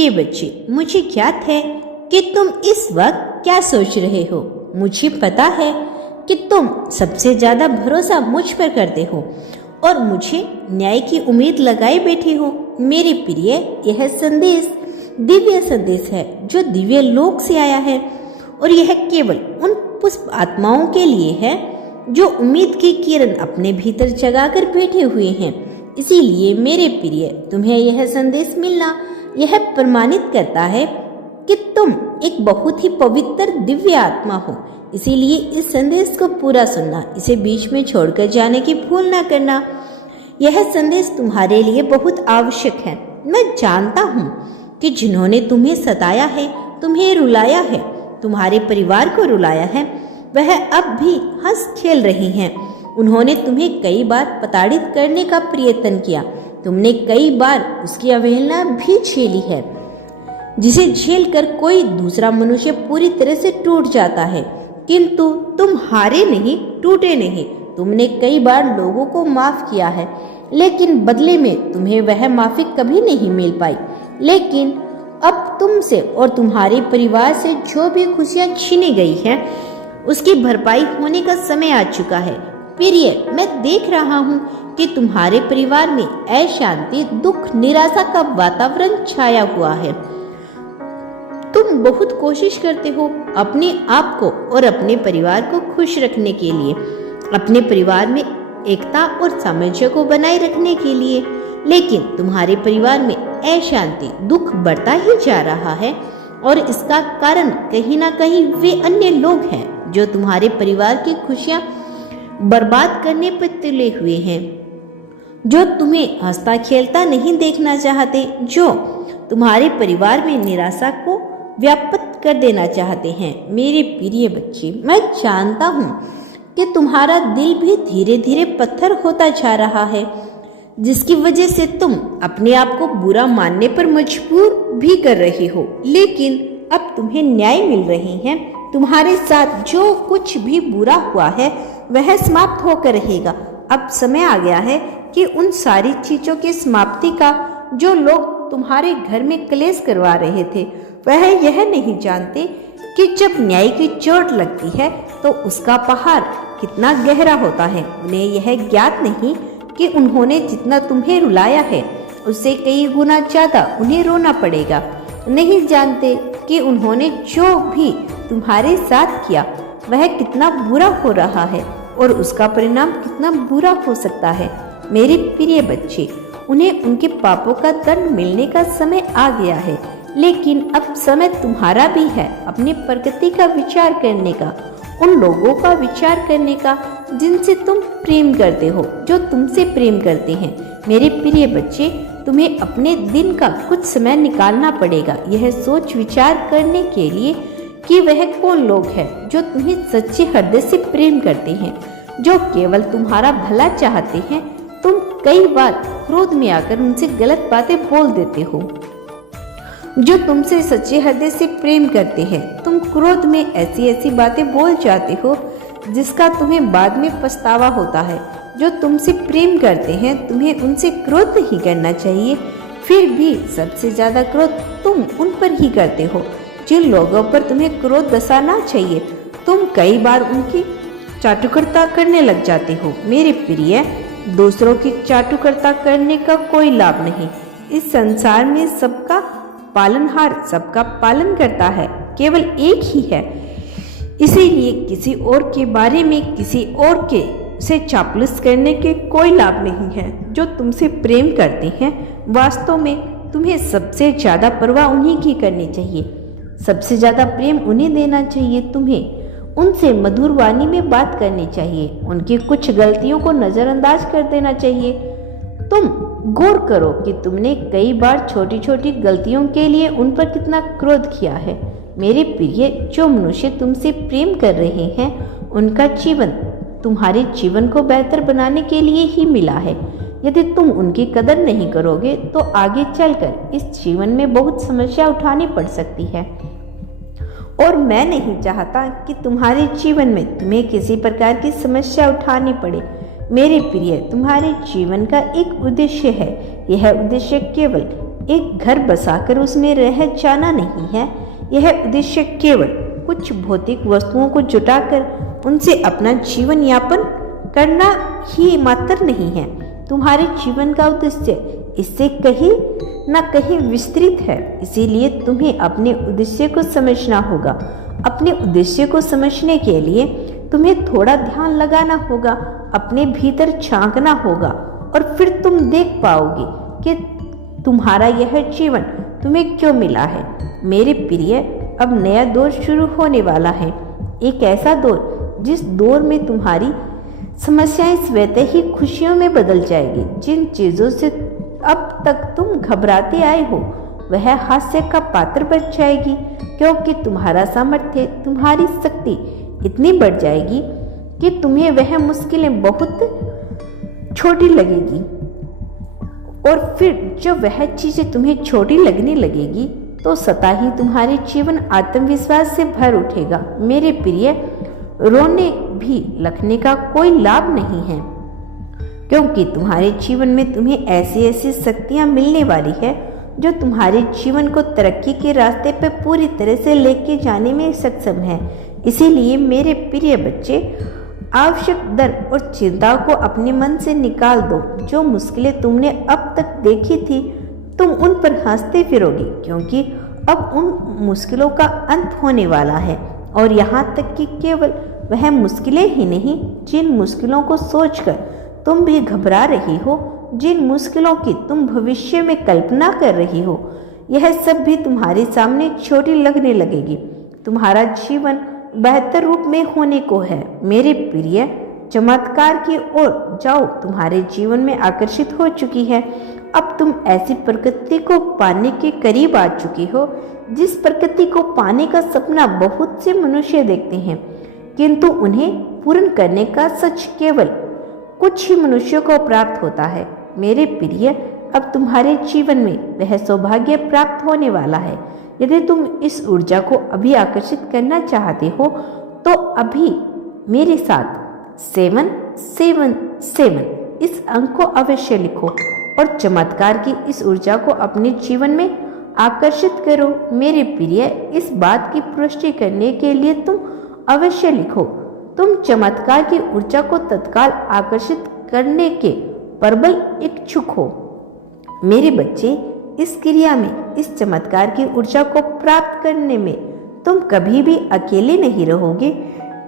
ये बच्चे, मुझे ज्ञात है कि तुम इस वक्त क्या सोच रहे हो। मुझे पता है कि तुम सबसे ज्यादा भरोसा मुझ पर करते हो और मुझे न्याय की उम्मीद लगाए बैठे हो। मेरे प्रिय, यह संदेश दिव्य संदेश है जो दिव्य लोक से आया है और यह केवल उन पुष्प आत्माओं के लिए है जो उम्मीद की किरण अपने भीतर जगाकर बैठे हुए हैं। इसीलिए मेरे प्रिय, तुम्हें यह संदेश मिलना यह प्रमाणित करता है कि तुम एक बहुत ही पवित्र दिव्य आत्मा हो। इसीलिए इस संदेश को पूरा सुनना, इसे बीच में छोड़कर जाने की भूल ना करना। यह संदेश तुम्हारे लिए बहुत आवश्यक है। मैं जानता हूँ कि जिन्होंने तुम्हें सताया है, तुम्हें रुलाया है, तुम्हारे परिवार को रुलाया है, वह अब भी हंस खेल रही हैं। उन्होंने तुम्हें कई बार प्रताड़ित करने का प्रयत्न किया। तुमने कई बार उसकी अवहेलना भी झेली है, जिसे झेलकर कोई दूसरा मनुष्य पूरी तरह से टूट जाता है। किंतु तुम हारे नहीं, टूटे नहीं। तुमने कई बार लोगों को माफ किया है, लेकिन बदले में तुम्हें वह माफी कभी नहीं मिल पाई। लेकिन अब तुमसे और तुम्हारे परिवार से जो भी खुशियां छीनी गई हैं, उसकी भरपाई होने का समय आ चुका है। प्रिय, मैं देख रहा हूँ कि तुम्हारे परिवार में अशांति, दुख, निराशा का वातावरण छाया हुआ है। तुम बहुत कोशिश करते हो अपने आप को और अपने परिवार को खुश रखने के लिए, अपने परिवार में एकता और सामंजस्य को बनाए रखने के लिए, लेकिन तुम्हारे परिवार में अशांति, दुख बढ़ता ही जा रहा है और इसका कारण कहीं ना कहीं वे अन्य लोग हैं जो तुम्हारे परिवार की खुशियां बर्बाद करने पर तुले हुए हैं, जो तुम्हें हंसता खेलता नहीं देखना चाहते, जो तुम्हारे परिवार में निराशा को व्याप्त कर देना चाहते हैं। मेरे प्रिय बच्चे, मैं जानता हूँ कि तुम्हारा दिल भी धीरे धीरे पत्थर होता जा रहा है, जिसकी वजह से तुम अपने आप को बुरा मानने पर मजबूर भी कर रही हो। लेकिन अब तुम्हें न्याय मिल रही है। तुम्हारे साथ जो कुछ भी बुरा हुआ है वह समाप्त होकर रहेगा। अब समय आ गया है कि उन सारी चीजों की समाप्ति का जो लोग तुम्हारे घर में क्लेश करवा रहे थे, वह यह नहीं जानते कि जब न्याय की चोट लगती है तो उसका पहाड़ कितना गहरा होता है। उन्हें यह ज्ञात नहीं कि उन्होंने जितना तुम्हें रुलाया है उससे कई गुना ज्यादा उन्हें रोना पड़ेगा। नहीं जानते कि उन्होंने जो भी तुम्हारे साथ किया वह कितना बुरा हो रहा है और उसका परिणाम कितना बुरा हो सकता है। मेरे प्रिय बच्चे, उन्हें उनके पापों का दंड मिलने का समय आ गया है। लेकिन अब समय तुम्हारा भी है अपनी प्रगति का विचार करने का, उन लोगों का विचार करने का जिनसे तुम प्रेम करते हो, जो तुमसे प्रेम करते हैं। मेरे प्रिय बच्चे, तुम्हें अपने दिन का कुछ समय निकालना पड़ेगा यह सोच विचार करने के लिए कि वह कौन लोग हैं जो तुम्हें सच्चे हृदय से प्रेम करते हैं, जो केवल तुम्हारा भला चाहते हैं। तुम कई बार क्रोध में आकर उनसे गलत बातें बोल देते हो। जो तुमसे सच्चे हृदय से प्रेम करते हैं, तुम क्रोध में ऐसी ऐसी बातें बोल जाते हो जिसका तुम्हें बाद में पछतावा होता है। जो तुमसे प्रेम करते हैं, तुम्हें उनसे क्रोध नहीं करना चाहिए, फिर भी सबसे ज्यादा क्रोध तुम उन पर ही करते हो जिन लोगों पर तुम्हें क्रोध दसाना चाहिए। तुम कई बार उनकी चाटुकरता करने लग जाते हो। मेरे प्रिय, दूसरों की चाटुकरता करने का कोई लाभ नहीं। इस संसार में सबका पालनहार सबका पालन करता है, केवल एक ही है। इसीलिए किसी और के बारे में किसी और के से चापलूस करने के कोई लाभ नहीं है। जो तुमसे प्रेम करते हैं, वास्तव में तुम्हें सबसे ज्यादा परवाह उन्हीं की करनी चाहिए, सबसे ज्यादा प्रेम उन्हें देना चाहिए। तुम्हें उनसे मधुर वाणी में बात करनी चाहिए, उनकी कुछ गलतियों को नजरअंदाज कर देना चाहिए। तुम गौर करो कि तुमने कई बार छोटी छोटी गलतियों के लिए उन पर कितना क्रोध किया है। मेरे प्रिय, जो मनुष्य तुमसे प्रेम कर रहे हैं, उनका जीवन तुम्हारे जीवन को बेहतर बनाने के लिए ही मिला है। यदि तुम उनकी कदर नहीं करोगे तो आगे चलकर इस जीवन में बहुत समस्या उठानी पड़ सकती है। और मैं नहीं चाहता कि तुम्हारे जीवन में तुम्हें किसी प्रकार की समस्या उठानी पड़े। मेरे प्रिय, तुम्हारे जीवन का एक उद्देश्य है। यह उद्देश्य केवल एक घर बसाकर उसमें रह जाना नहीं है। यह उद्देश्य केवल कुछ भौतिक वस्तुओं को जुटाकर उनसे अपना जीवन यापन करना ही मात्र नहीं है। तुम्हारे जीवन का उद्देश्य इससे कहीं न कहीं विस्तृत है। इसीलिए तुम्हें अपने उद्देश्य को समझना होगा। अपने उद्देश्य को समझने के लिए तुम्हें थोड़ा ध्यान लगाना होगा, अपने भीतर झांकना होगा और फिर तुम देख पाओगे कि तुम्हारा यह जीवन तुम्हें क्यों मिला है। मेरे प्रिय, अब नया दौर शुरू होने वाला है, एक ऐसा दौर जिस दौर में तुम्हारी समस्याएं स्वतः ही खुशियों में बदल जाएगी। जिन चीजों से अब तक तुम घबराते आए हो वह हास्य का पात्र बन जाएगी, क्योंकि तुम्हारा सामर्थ्य, तुम्हारी शक्ति इतनी बढ़ जाएगी कि तुम्हें वह मुश्किलें बहुत छोटी लगेगी। और फिर जब वह चीजें तुम्हें छोटी लगने लगेगी तो स्वतः ही तुम्हारे जीवन आत्मविश्वास से भर उठेगा। मेरे प्रिय, रोने भी लगने का कोई लाभ नहीं है, क्योंकि तुम्हारे जीवन में तुम्हें ऐसी ऐसी शक्तियां मिलने वाली है जो तुम्हारे जीवन को तरक्की के रास्ते पर पूरी तरह से लेके जाने में सक्षम है। इसीलिए मेरे प्रिय बच्चे, आवश्यक डर और चिंता को अपने मन से निकाल दो। जो मुश्किलें तुमने अब तक देखी थी तुम उन पर हंसते फिरोगे, क्योंकि अब उन मुश्किलों का अंत होने वाला है। और यहाँ तक कि केवल वह मुश्किलें ही नहीं, जिन मुश्किलों को सोचकर तुम भी घबरा रही हो, जिन मुश्किलों की तुम भविष्य में कल्पना कर रही हो, यह सब भी तुम्हारे सामने छोटी लगने लगेगी। तुम्हारा जीवन बेहतर रूप में होने को है। मेरे प्रिय, चमत्कार की ओर जाओ तुम्हारे जीवन में आकर्षित हो चुकी है। अब तुम ऐसी प्रकृति को पाने के करीब आ चुकी हो जिस प्रकृति को पाने का सपना बहुत से मनुष्य देखते हैं, किंतु उन्हें पूर्ण करने का सच केवल कुछ ही मनुष्यों को प्राप्त होता है। मेरे प्रिय, अब तुम्हारे जीवन में वह सौभाग्य प्राप्त होने वाला है। यदि तुम इस ऊर्जा को अभी आकर्षित करना चाहते हो तो अभी मेरे साथ 777 इस अंक को अवश्य लिखो और चमत्कार की इस ऊर्जा को अपने जीवन में आकर्षित करो। मेरे प्रिय, इस बात की पुष्टि करने के लिए तुम अवश्य लिखो, तुम चमत्कार की ऊर्जा को तत्काल आकर्षित करने के प्रबल इच्छुक हो। मेरे बच्चे, इस क्रिया में, इस चमत्कार की ऊर्जा को प्राप्त करने में तुम कभी भी अकेले नहीं रहोगे।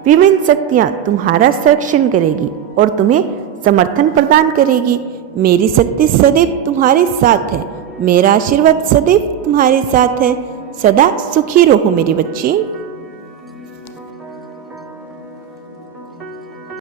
विभिन्न शक्तियां तुम्हारा संरक्षण करेगी और तुम्हें समर्थन प्रदान करेगी। मेरी शक्ति सदैव तुम्हारे साथ है। मेरा आशीर्वाद सदैव तुम्हारे साथ है। सदा सुखी रहो मेरे बच्चे।